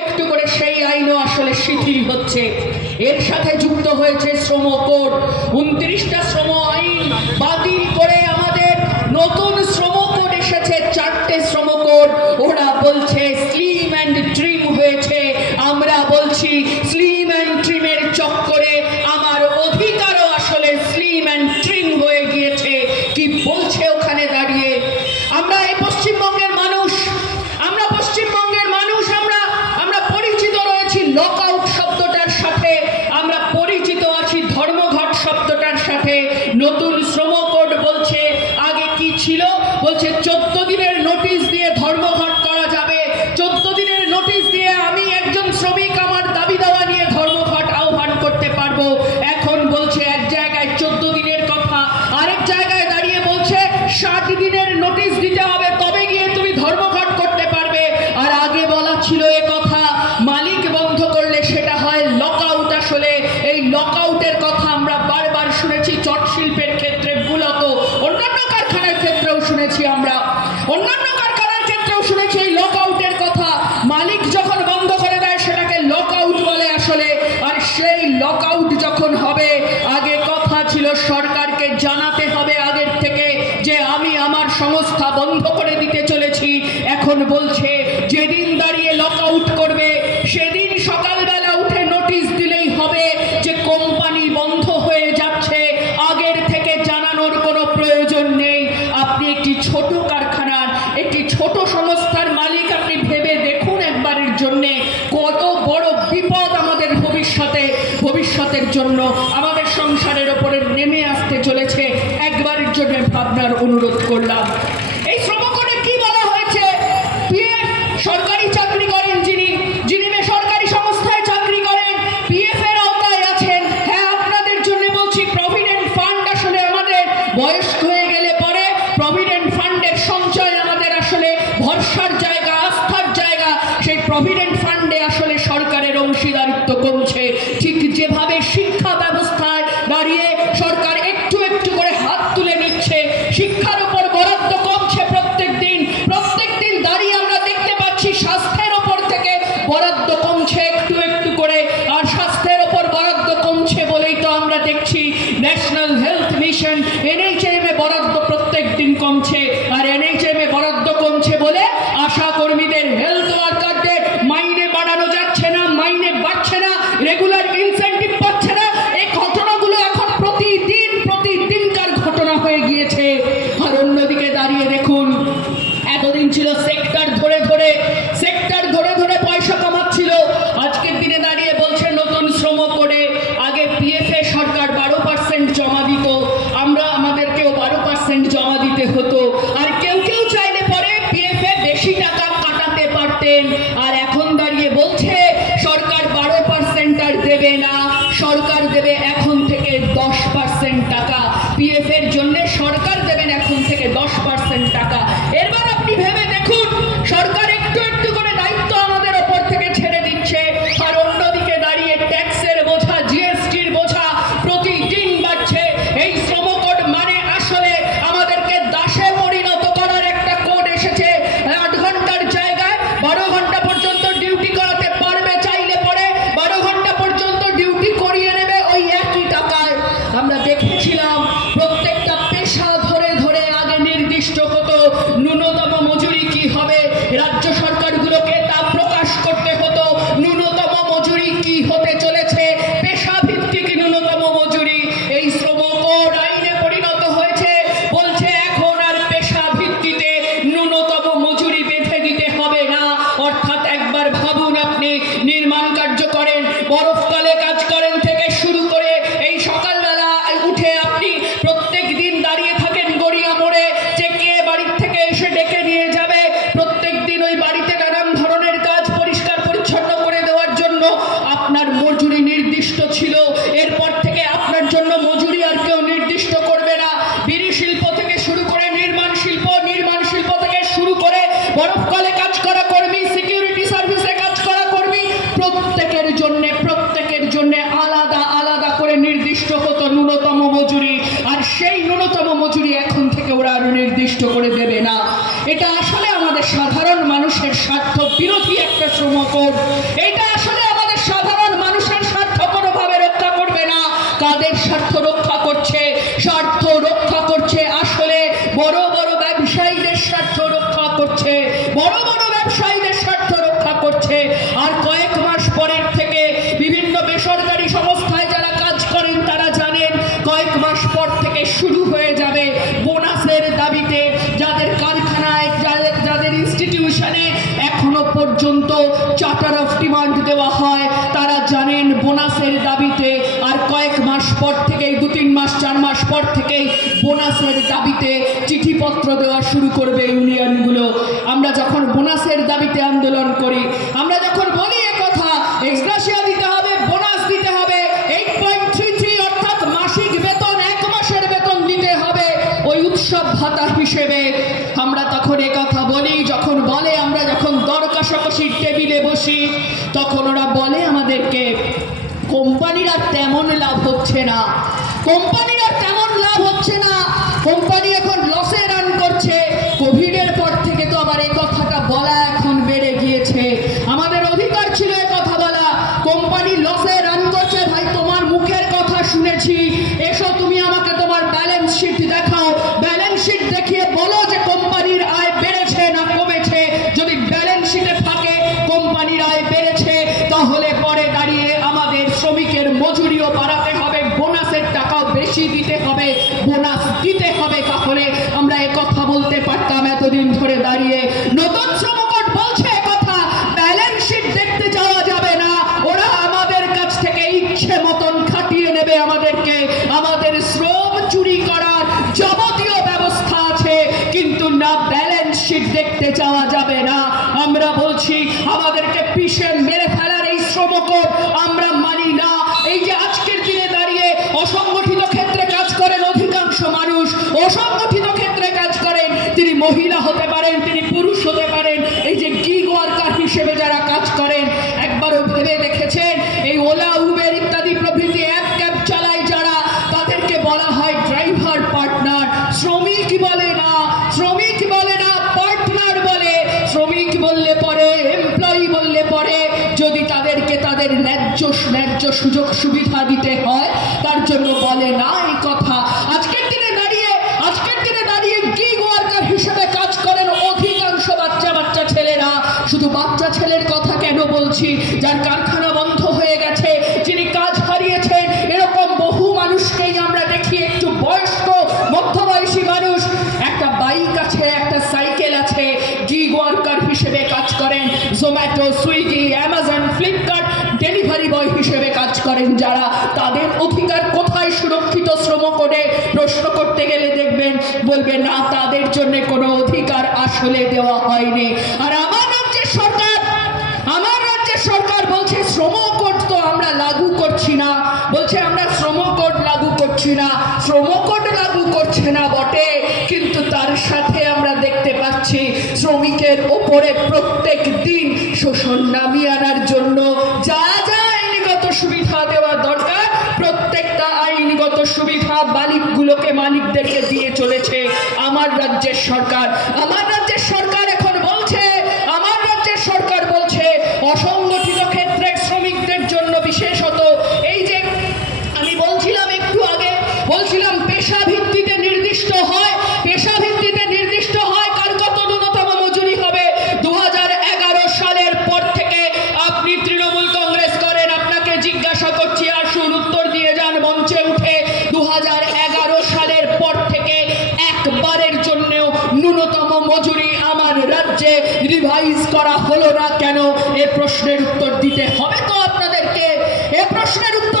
একটু করে সেই আইনও আসলে শিথিল হচ্ছে। এর সাথে যুক্ত হয়েছে শ্রম কোড। উনত্রিশটা শ্রম আইন বাদ বলছে প্রভিডেন্টের সঞ্চয় আমাদের আসলে ভরসার জায়গা আস্থার জায়গা সেই প্রভিডেন্ট ন্যূনতম মজুরি এখন থেকে ওরা আরও নির্দিষ্ট করে দেবে না। এটা আসলে আমাদের সাধারণ মানুষের স্বার্থ। বিরোধী একটা শ্রমকর এটা আসলে আমাদের সাধারণ মানুষের জিনিসপত্র দেওয়া শুরু করবে ইউনিয়নগুলো। আমরা যখন বোনাসের দাবিতে আন্দোলন করি, আমরা যখন বলি কথা, এক্সগ্রাসিয়া দিতে হবে, বোনাস দিতে হবে এইট পয়েন্ট থ্রি থ্রি অর্থাৎ মাসিক বেতন, এক মাসের বেতন দিতে হবে ওই উৎসব ভাতা হিসেবে। আমরা তখন কথা বলি, যখন বলে আমরা যখন দর কষাকষির টেবিলে বসি, তখন ওরা বলে আমাদেরকে, কোম্পানিরা তেমন লাভ হচ্ছে না। কোম্পানিরা তেমন লাভ হচ্ছে না। কোম্পানি এখন লসে তাহলে পরে দাঁড়িয়ে আমাদের শ্রমিকের মজুরিও বাড়াতে হবে, বোনাসের টাকাও বেশি দিতে হবে, বোনাস দিতে হবে মহিলা হতে পারেন, তিনি পুরুষ হতে পারেন, এই যে গিগ ওয়ার্কার হিসেবে যারা কাজ করেন, একবারও ভেবে দেখেছেন, এই ওলা, উবের ইত্যাদি প্রভৃতি অ্যাপ ক্যাপ চালায় যারা, তাদেরকে বলা হয় ড্রাইভার পার্টনার শ্রমিক বলে না, শ্রমিক বলে না পার্টনার বলে। শ্রমিক বললে পরে এমপ্লয়ি বললে পরে, যদি তাদেরকে তাদের ন্যায্য ন্যায্য সুযোগ সুবিধা দিতে হয় বলবে, না, তাদের জন্য কোনো অধিকার আসলে দেওয়া হয়নি। আর আমার রাজ্যের সরকার, আমার রাজ্যের সরকার বলছে, শ্রম কোড তো আমরা লাগু করছি না। বলছে, আমরা শ্রম কোড লাগু করছি না। শ্রম কোড লাগু করছে না বটে, কিন্তু তার সাথে আমরা দেখতে পাচ্ছি, শ্রমিকের ওপরে প্রত্যেক দিন শোষণ নামিয়ে আনা Senhor. Amada জায়জ করা হলো না কেন? এ প্রশ্নের উত্তর দিতে হবে তো আপনাদেরকে। এ প্রশ্নের উত্তর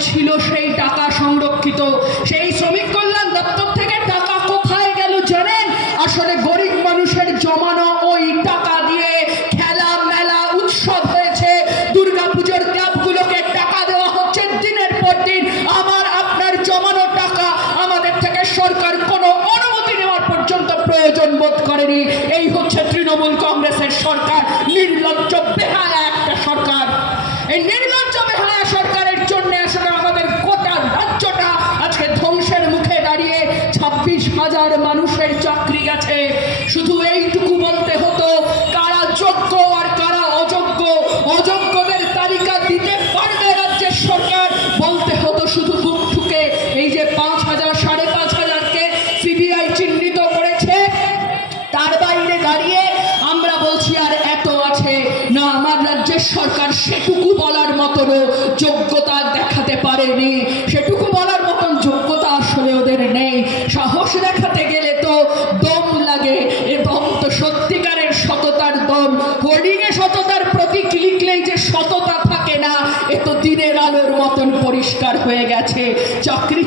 ছিল সেই টাকা সংরক্ষিত সেই শ্রমিক দাঁড়িয়ে ছাব্বিশ হাজার মানুষের চাকরি গেছে। শুধু এইটুকু বলতে হতো, কারা যোগ্য আর কারা অযোগ্য, অযোগ্যদের তালিকা দিতে পারবে রাজ্যের সরকার? বলতে হতো শুধু বুক ঠুকে এই যে পাঁচ হাজার, সাড়ে পাঁচ হাজারকে সিবিআই চিহ্নিত করেছে, তার বাইরে দাঁড়িয়ে আমরা বলছি, আর এত আছে। না, আমার রাজ্যের সরকার সেটুকু বলার মতনও যোগ্যতা দেখাতে পারেনি। চাকরি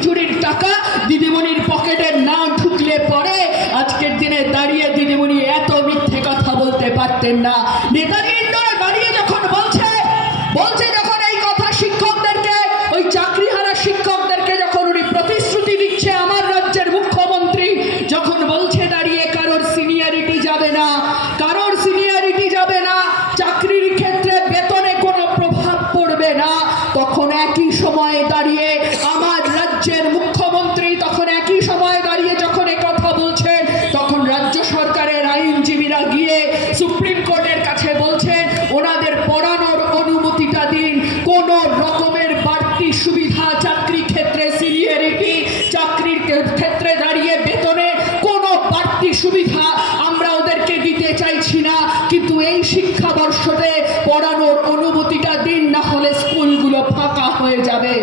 শিক্ষাবর্ষতে পড়ানোর অনুমতিটা দিন না হলে স্কুলগুলো ফাঁকা হয়ে যাবে।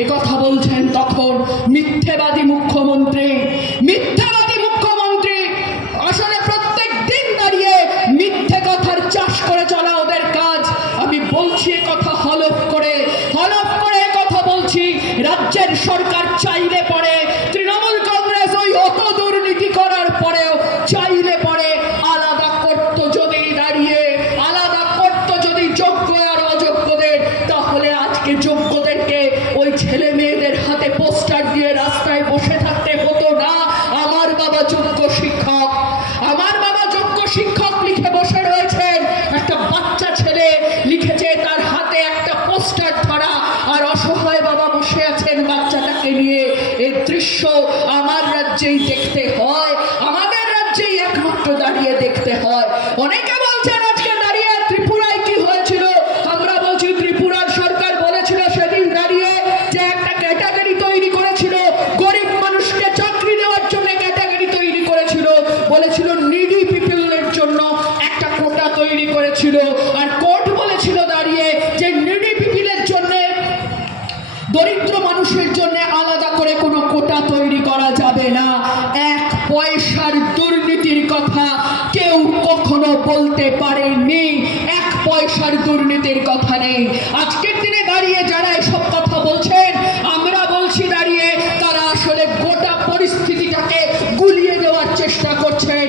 এ কথা বলছেন তখন মিথ্যেবাদী মুখ্যমন্ত্রী। মিথ্যাবাদী মুখ্যমন্ত্রী আসলে প্রত্যেক দিন দাঁড়িয়ে মিথ্যে কথার চাষ করে চলা ওদের কাজ। আমি বলছি কথা হলফ করে হলফ করে কথা বলছি। রাজ্যের সরকার চাইলে আসলে গোটা পরিস্থিতিটাকে গুলিয়ে দেওয়ার চেষ্টা করছেন।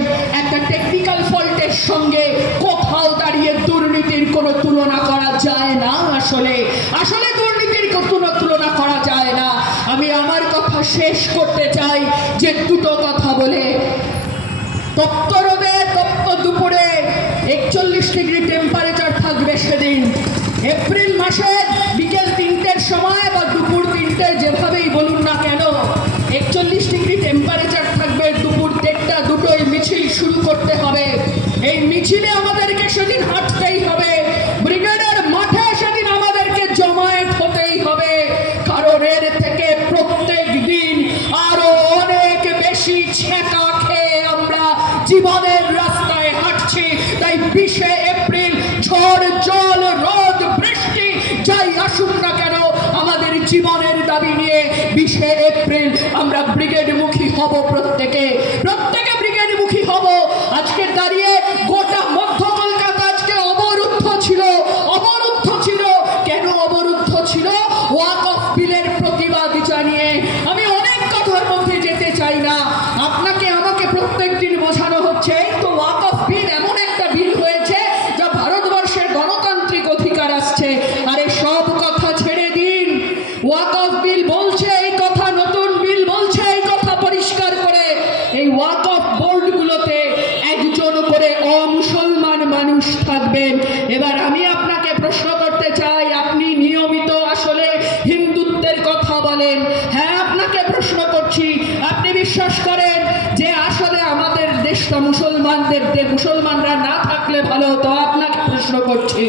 এই মিছিলে আমার থাকবে এবার আমি আপনাকে প্রশ্ন করতে চাই, আপনি নিয়মিত আসলে হিন্দুত্বের কথা বলেন। হ্যাঁ আপনাকে প্রশ্ন করছি, আপনি বিশ্বাস করেন যে আসলে আমাদের দেশটা মুসলমানদের মুসলমানরা না থাকলে ভালো হতো? আপনাকে প্রশ্ন করছি।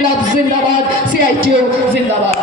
ইনকিলাব জিন্দাবাদ সিআইটিউ জিন্দাবাদ।